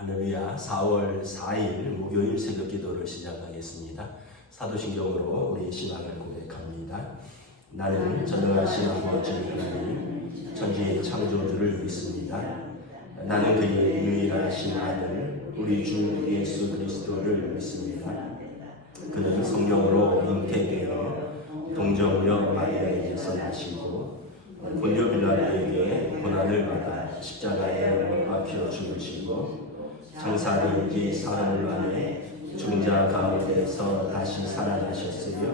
할렐루야. 4월 4일 목요일 새벽 기도를 시작하겠습니다. 사도신경으로 우리 신앙을 고백합니다. 나는 전능하신 아버지 하나님 천지의 창조주를 믿습니다. 나는 그의 유일하신 아들 우리 주 예수 그리스도를 믿습니다. 그는 성령으로 잉태되어 동정녀 마리아에게서 나시고 본dio 빌라도에게 고난을 받아 십자가에 못 박혀 죽으시고 장사되기 사흘 만에 죽은 자 가운데서 다시 살아나셨으며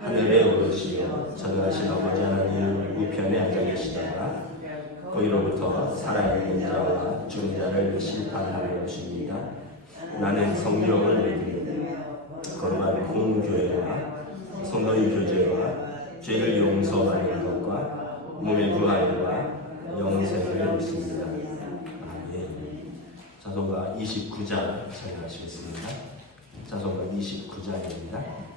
하늘에 오르시어 전능하신 아버지 하나님 우편에 앉아 계시다가 거기로부터 살아있는 자와 죽은 자를 심판하러 오십니다. 나는 성령을 믿으며 거룩한 공교회와 성도의 교제와 죄를 용서하는 것과 몸의 부활과 영생을 믿습니다. 찬송가 29장 찬양하시겠습니다. 찬송가 29장입니다.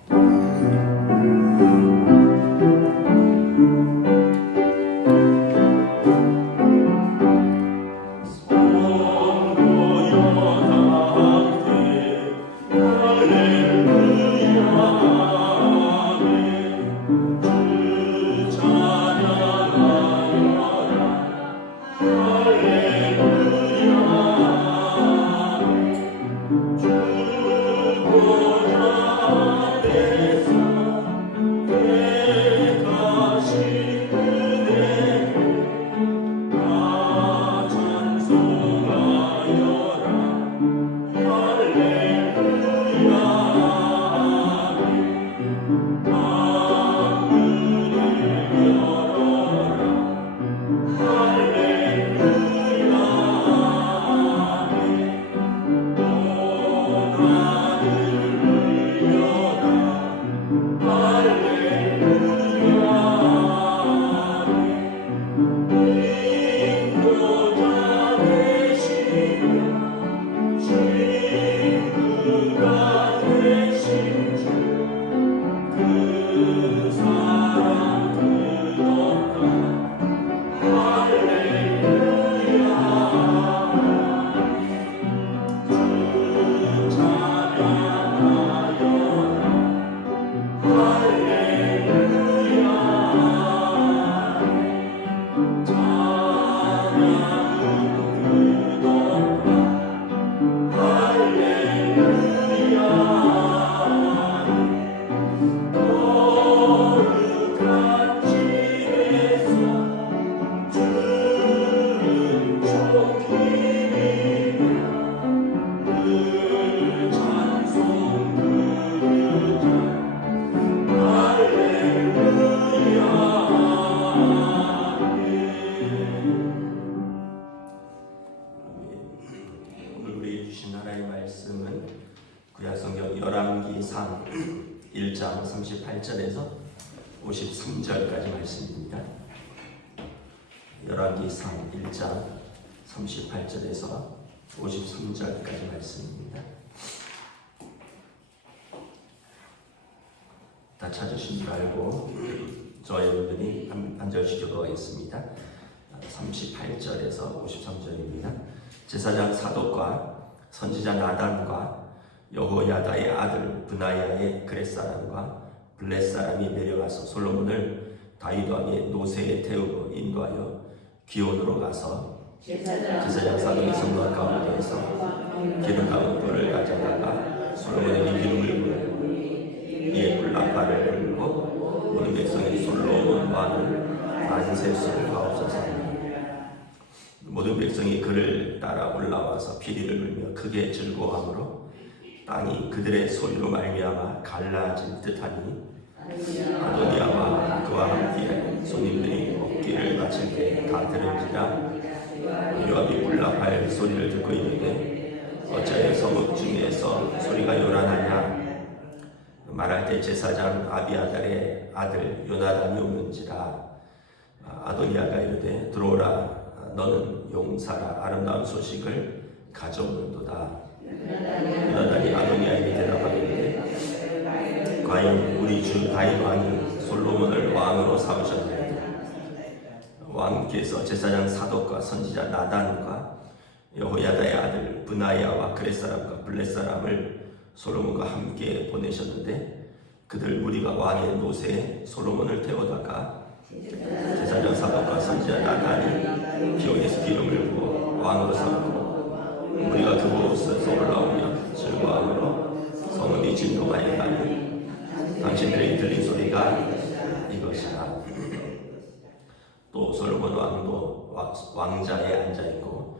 열왕기상 1장 38절에서 53절까지 말씀입니다. 열왕기상 1장 38절에서 53절까지 말씀입니다. 다 찾으신 줄 알고 저 여러분들이 한 절씩 교도하겠습니다. 38절에서 53절입니다. 제사장 사독과 선지자 나단과 여호야다의 아들 브나야의 그렛사람과 블렛사람이 내려가서 솔로몬을 다윗 왕의 노새에 태우고 인도하여 기온으로 가서 제사장 사독의 성막 가운데에서 기름 가운 불을 가져다가 솔로몬에게 기름을 부으고 이에 불나팔을 불고 모든 백성이 솔로몬 왕을 만세 수를 하옵소서. 모든 백성이 그를 따라 올라와서 피리를 불며 크게 즐거워하므로 땅이 그들의 소리로 말미암아 갈라질 듯하니 아도니아와 그와 함께 손님들이 먹기를 마칠 때 다 들은지라. 요압이 불나팔 소리를 듣고 이르되 어찌하여 성읍 중에서 소리가 요란하냐. 말할 때 제사장 아비아달의 아들 요나단이 오는지라. 아도니아가 이르되 들어오라. 너는 용사라. 아름다운 소식을 가져오는도다. 요나단이 아도니아에게 대답하기를 과연 우리 주 다윗 왕이 솔로몬을 왕으로 삼으셨느냐. 왕께서 제사장 사독과 선지자 나단과 여호야다의 아들 브나야와 그렛 사람과 블렛 사람을 솔로몬과 함께 보내셨는데 그들 무리가 왕의 노새에 솔로몬을 태우다가 제사장 사독과 선지자 나단이 기온에서 기름을 부어 왕으로 삼고 무리가 그곳에서 올라오며 즐거움으로 성읍이 진동하여 가니 당신들에게 들린 소리가 이것이라. 또 솔로몬 왕도 왕자에 앉아있고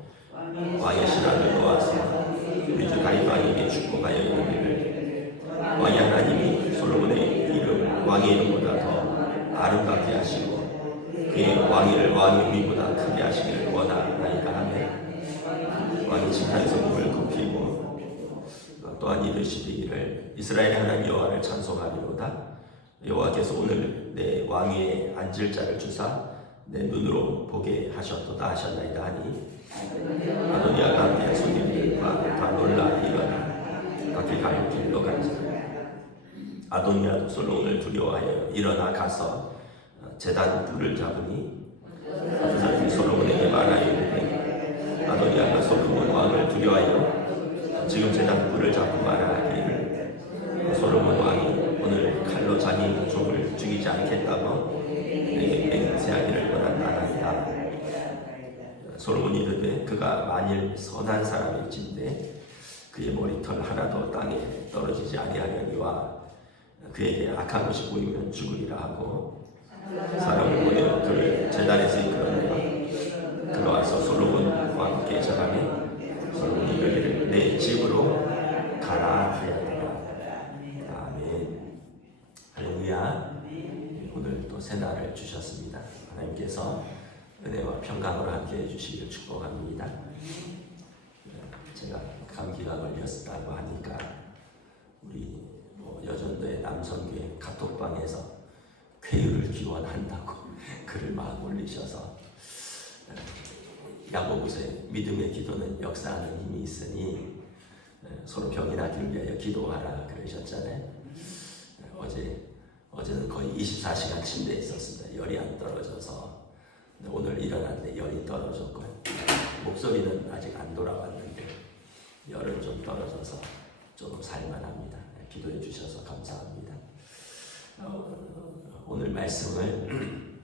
왕의 신하를 놓아서 우리 주 다윗 왕에게 축복하여 이르기를 왕의 하나님이 솔로몬의 이름 왕의 이름보다 더 아름답게 하시고 그의 왕위를 왕의 위보다 크게 하시기를 원하나이다 하며 왕이 칭찬에서 몸을 굽히고 또한 이르시기를 이스라엘의 하나님 여호와를 찬송하리로다. 여호와께서 오늘 내 왕위에 앉을 자를 주사 내 눈으로 보게 하셨도다 하셨나이다 하니 아도니아가 함께 손님들과 다 놀라 일어나 각기 갈 길로 간지라. 아도니아도 솔로몬을 두려워하여 일어나 가서 제단 뿔을 잡으니 사람이 솔로몬에게 말하여 이르되 아도니아가 솔로몬 왕을 두려워하여 지금 제단 뿔을 잡고 말하기를 솔로몬 왕이 오늘 칼로 자기 종을 죽이지 않겠다고 내게 맹세하기를 원한다나이다. 솔로몬이 이르되 그가 만일 선한 사람일진데 그의 머리털 하나도 땅에 떨어지지 아니하려니와 그에게 악한 것이 보이면 죽으리라 하고 사람을 보내어 그를 제단에서 이끌어내어 그가 와서 솔로몬과 함께 절하며 솔로몬이 이르기를 내 집으로 가라 하였더라. 아멘. 할렐루야. 오늘 또 새날을 주셨습니다. 하나님께서 은혜와 평강으로 함께 해주시길 축복합니다. 제가 감기가 걸렸다고 하니까 우리 여전도의 남성교회 카톡방에서 쾌유를 기원한다고 글을 막 올리셔서 야고보서의 믿음의 기도는 역사하는 힘이 있으니 서로 병이 나기를 위하여 기도하라 그러셨잖아요. 어제는 거의 24시간 침대에 있었습니다. 열이 안 떨어져서. 오늘 일어났는데 열이 떨어졌고요. 목소리는 아직 안 돌아왔는데 열은 좀 떨어져서 조금 살만합니다. 기도해 주셔서 감사합니다. 오늘 말씀을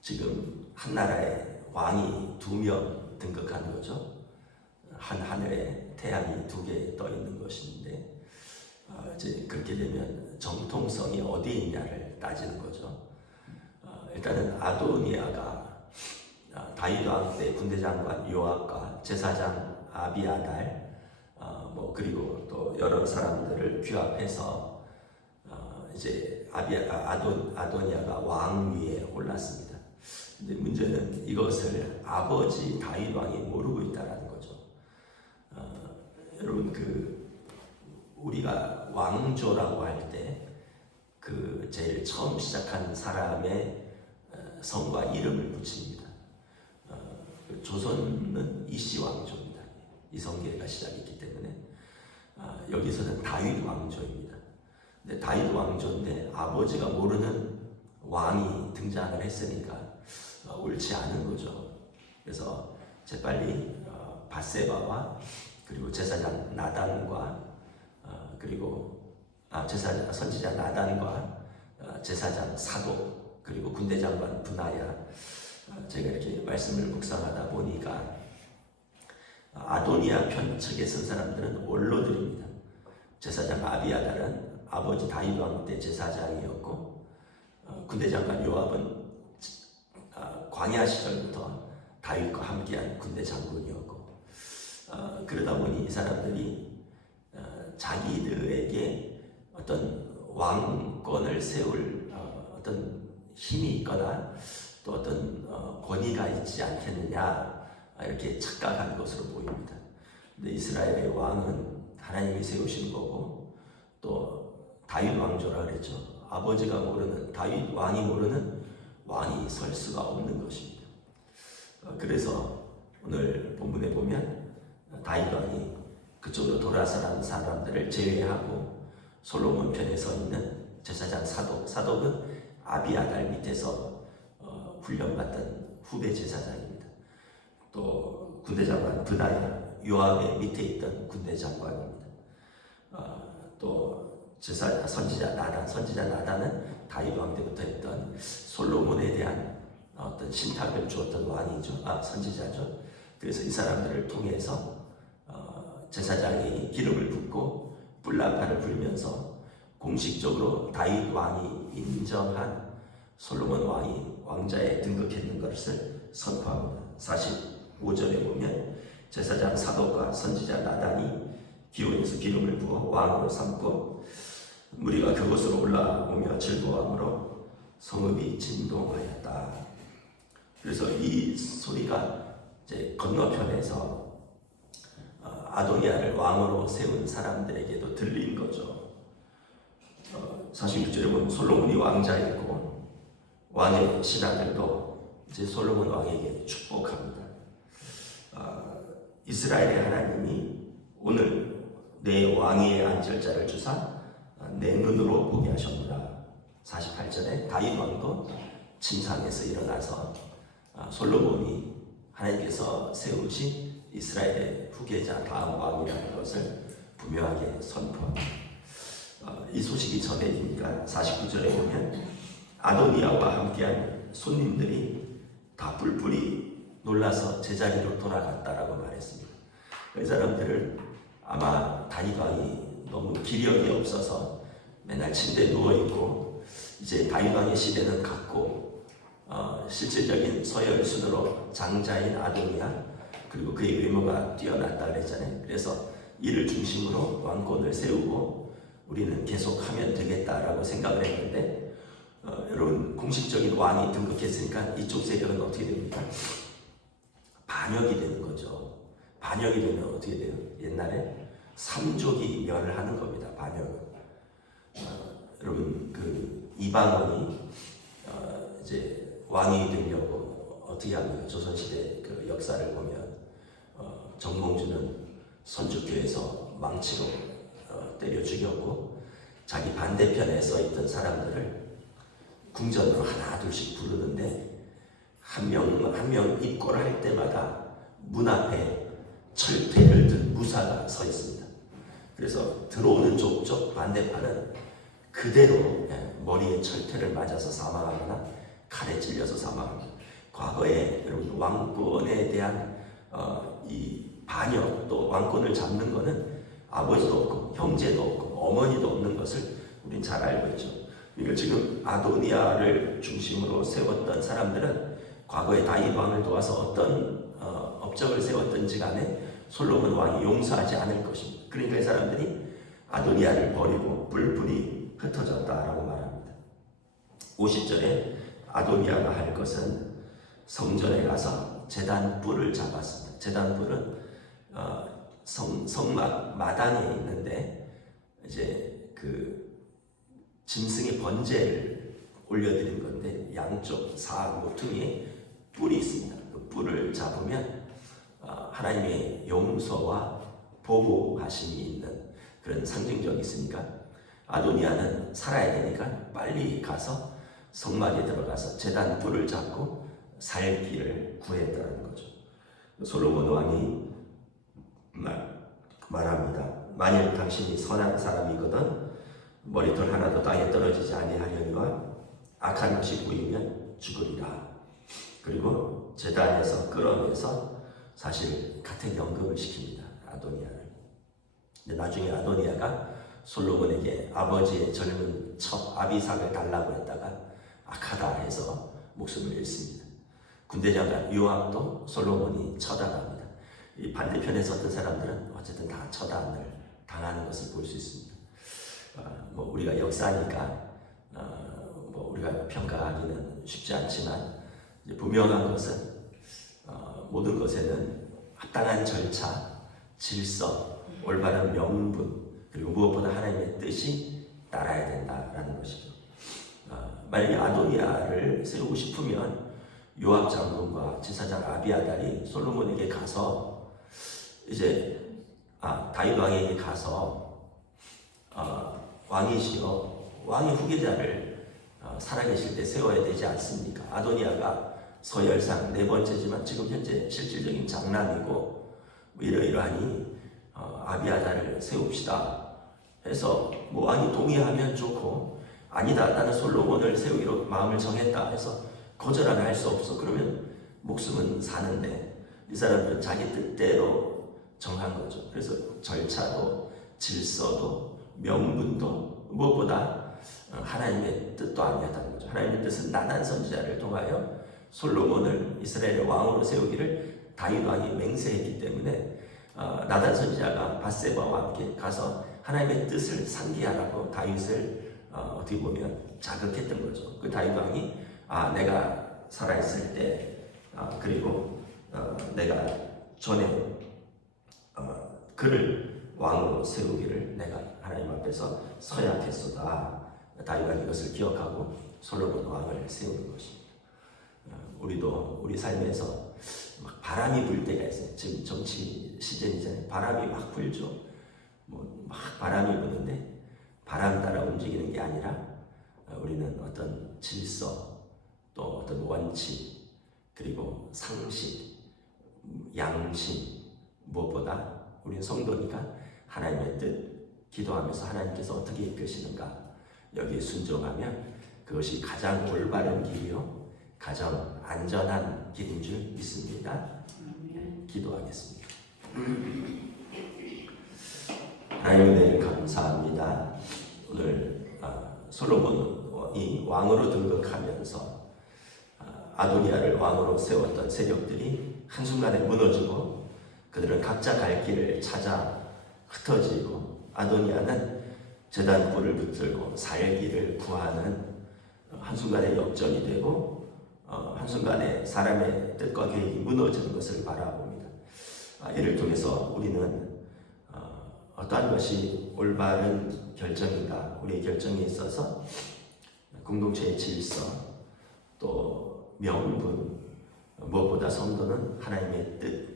지금 한 나라에 왕이 2명 등극한 거죠. 한 하늘에 태양이 2개 떠 있는 것인데 이제 그렇게 되면 정통성이 어디에 있냐를 따지는 거죠. 일단은 아도니아가 다윗 왕 때 군대장관 요압과 제사장 아비아달 그리고 또 여러 사람들을 규합해서 이제 아도니아가 왕위에 올랐습니다. 근데 문제는 이것을 아버지 다윗 왕이 모르고 있다라는 거죠. 여러분 우리가 왕조라고 할 때 그 제일 처음 시작한 사람의 성과 이름을 붙입니다. 조선은 이씨 왕조입니다. 이성계가 시작했기 때문에 여기서는 다윗 왕조입니다. 근데 다윗 왕조인데 아버지가 모르는 왕이 등장을 했으니까 옳지 않은 거죠. 그래서 재빨리 밧세바와 그리고 제사장 나단과 그리고 선지자 나단과 제사장 사독 그리고 군대장관 분하야 제가 이렇게 말씀을 묵상하다 보니까 아도니아 편 측에 쓴 사람들은 원로들입니다. 제사장 아비아달은 아버지 다윗 왕 때 제사장이었고 군대장관 요압은 광야 시절부터 다윗과 함께한 군대 장군이었고 그러다 보니 이 사람들이 자기들에게 어떤 왕권을 세울 어떤 힘이 있거나 또 어떤 권위가 있지 않겠느냐 이렇게 착각한 것으로 보입니다. 근데 이스라엘의 왕은 하나님이 세우신 거고 또 다윗 왕조라 그랬죠. 아버지가 모르는 다윗 왕이 모르는 왕이 설 수가 없는 것입니다. 그래서 오늘 본문에 보면 다윗 왕이 그쪽으로 돌아서는 사람들을 제외하고 솔로몬 편에 서 있는 제사장 사독은 아비아달 밑에서 훈련받던 후배 제사장입니다. 또 군대장관 브나야 요압의 밑에 있던 군대 장관입니다. 또 선지자 나단은 다윗 왕 때부터 했던 솔로몬에 대한 어떤 신탁을 주었던 왕이죠. 선지자죠. 그래서 이 사람들을 통해서 제사장이 기름을 붓고 뿔나파를 불면서 공식적으로 다윗 왕이 인정한 솔로몬 왕이 왕자에 등극했는 것을 선포합니다. 45절에 보면 제사장 사독과 선지자 나단이 기온에서 기름을 부어 왕으로 삼고 무리가 그곳으로 올라오며 즐거워함으로 성읍이 진동하였다. 그래서 이 소리가 이제 건너편에서 아도니아를 왕으로 세운 사람들에게도 들린 거죠. 46절에 보면 솔로몬이 왕자였고 왕의 신하들도 이제 솔로몬 왕에게 축복합니다. 이스라엘의 하나님이 오늘 내 왕위에 앉을 자를 주사 내 눈으로 보게 하셨노라. 48절에 다윗 왕도 침상에서 일어나서 솔로몬이 하나님께서 세우신 이스라엘의 후계자 다음 왕이라는 것을 분명하게 선포합니다. 이 소식이 전해지니까 49절에 보면 아도니아와 함께한 손님들이 다 뿔뿔이 놀라서 제자리로 돌아갔다라고 말했습니다. 이 사람들은 아마 다윗 왕이 너무 기력이 없어서 맨날 침대에 누워있고 이제 다윗 왕의 시대는 갔고 실질적인 서열순으로 장자인 아도니아 그리고 그의 외모가 뛰어났다 그랬잖아요. 그래서 이를 중심으로 왕권을 세우고 우리는 계속하면 되겠다라고 생각을 했는데 여러분 공식적인 왕이 등극했으니까 이쪽 세력은 어떻게 됩니까? 반역이 되는 거죠. 반역이 되면 어떻게 돼요? 옛날에 삼족이 멸하는 겁니다. 반역. 여러분 그 이방원이 이제 왕이 되려고 어떻게 합니까? 조선시대 그 역사를 보면 정몽주는 선주교에서 망치로 때려 죽였고 자기 반대편에 서 있던 사람들을 궁전으로 하나 둘씩 부르는데 한 명 입고할 때마다 문 앞에 철퇴를 든 무사가 서 있습니다. 그래서 들어오는 쪽 반대편은 그대로 머리에 철퇴를 맞아서 사망하거나 칼에 찔려서 사망합니다. 과거에 여러분 왕권에 대한 이 반역 또 왕권을 잡는 것은 아버지도 없고 형제도 없고 어머니도 없는 것을 우린 잘 알고 있죠. 그러니까 지금 아도니아를 중심으로 세웠던 사람들은 과거에 다윗 왕을 도와서 어떤 업적을 세웠든지 간에 솔로몬 왕이 용서하지 않을 것입니다. 그러니까 이 사람들이 아도니아를 버리고 뿔뿔이 흩어졌다라고 말합니다. 50절에 아도니아가 할 것은 성전에 가서 제단 뿔을 잡았습니다. 제단 뿔은 성막 마당에 있는데 이제 그 짐승의 번제를 올려드린 건데 양쪽 모퉁이에 뿔이 있습니다. 그 뿔을 잡으면 하나님의 용서와 보호하심이 있는 그런 상징적이 있으니까 아도니아는 살아야 되니까 빨리 가서 성막에 들어가서 제단 뿔을 잡고 살 길을 구했다는 거죠. 솔로몬 왕이 말합니다. 만일 당신이 선한 사람이거든 머리털 하나도 땅에 떨어지지 아니하려니와 악한 것이 보이면 죽으리라. 그리고 제단에서 끌어내서 사실 같은 연금을 시킵니다. 아도니아를. 근데 나중에 아도니아가 솔로몬에게 아버지의 젊은 첩 아비삭을 달라고 했다가 악하다 해서 목숨을 잃습니다. 군대장관 요압도 솔로몬이 처단합니다. 이 반대편에 섰던 사람들은 어쨌든 다 처단을 당하는 것을 볼 수 있습니다. 뭐 우리가 역사니까 뭐 우리가 평가하기는 쉽지 않지만 이제 분명한 것은 모든 것에는 합당한 절차, 질서, 올바른 명분 그리고 무엇보다 하나님의 뜻이 따라야 된다라는 것이죠. 만약에 아도니아를 세우고 싶으면 요압 장군과 제사장 아비아달이 솔로몬에게 가서 이제 다윗 왕에게 가서 왕이시여 왕의 후계자를 살아계실 때 세워야 되지 않습니까? 아도니아가 서열상 네 번째지만 지금 현재 실질적인 장남이고 이러이러하니 아비아다를 세웁시다 해서 뭐 왕이 동의하면 좋고, 아니다 나는 솔로몬을 세우기로 마음을 정했다 해서 거절하면 할 수 없어. 그러면 목숨은 사는데 이 사람들은 자기 뜻대로 정한 거죠. 그래서 절차도 질서도 명분도 무엇보다 하나님의 뜻도 아니었다는 거죠. 하나님의 뜻은 나단 선지자를 통하여 솔로몬을 이스라엘의 왕으로 세우기를 다윗 왕이 맹세했기 때문에 나단 선지자가 밧세바와 함께 가서 하나님의 뜻을 상기하라고 다윗을 어떻게 보면 자극했던 거죠. 그 다윗 왕이 내가 살아있을 때 그리고 내가 전에 그를 왕으로 세우기를 내가 하나님 앞에서 서약했소다. 다윗 왕이 이것을 기억하고 솔로몬 왕을 세우는 것입니다. 우리도 우리 삶에서 막 바람이 불 때가 있어요. 지금 정치 시즌이잖아요. 바람이 막 불죠. 막 바람이 부는데 바람 따라 움직이는 게 아니라 우리는 어떤 질서, 또 어떤 원칙, 그리고 상식, 양심, 무엇보다 우리는 성도니까 하나님의 뜻, 기도하면서 하나님께서 어떻게 이끄시는가 여기에 순종하면 그것이 가장 올바른 길이요 가장 안전한 길인 줄 믿습니다. 기도하겠습니다. 하나님 은혜를 감사합니다. 오늘 솔로몬이 왕으로 등극하면서 아도니아를 왕으로 세웠던 세력들이 한순간에 무너지고 그들은 각자 갈 길을 찾아 흩어지고, 아도니아는 제단불을 붙들고 살기를 구하는 한순간에 역전이 되고 한순간에 사람의 뜻과 계획이 무너지는 것을 바라봅니다. 이를 통해서 우리는 어떠한 것이 올바른 결정인가, 우리의 결정에 있어서 공동체의 질서, 또 명분, 무엇보다 성도는 하나님의 뜻,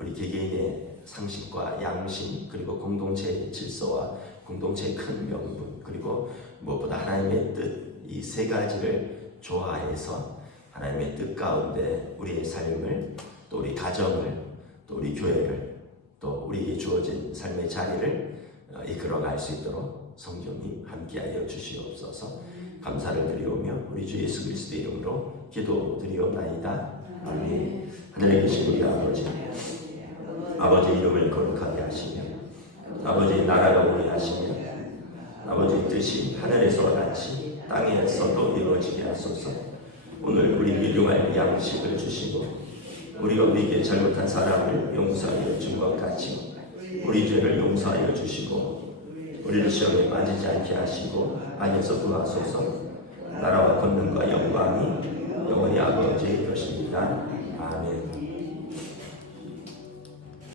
우리 개개인의 상식과 양심, 그리고 공동체의 질서와 공동체의 큰 명분, 그리고 무엇보다 하나님의 뜻, 이 세 가지를 조화해서 하나님의 뜻 가운데 우리의 삶을, 또 우리 가정을, 또 우리 교회를, 또 우리에게 주어진 삶의 자리를 이끌어갈 수 있도록 성령님 함께하여 주시옵소서. 감사를 드리오며 우리 주 예수 그리스도의 이름으로 기도드리옵나이다. 아멘. 하늘에 계신 우리 아버지, 아버지의 이름을 거룩하게 하시며 아버지의 나라가 오게 하시며 아버지의 뜻이 하늘에서와 같이 땅에서도 이루어지게 하소서. 오늘 우리 일용할 양식을 주시고 우리가 우리에게 잘못한 사람을 용서하여 준 것 같이 우리 죄를 용서하여 주시고 우리를 시험에 빠지지 않게 하시고 악에서 구하소서. 나라와 권능과 영광이 영원히 아버지의 것입니다. 아멘.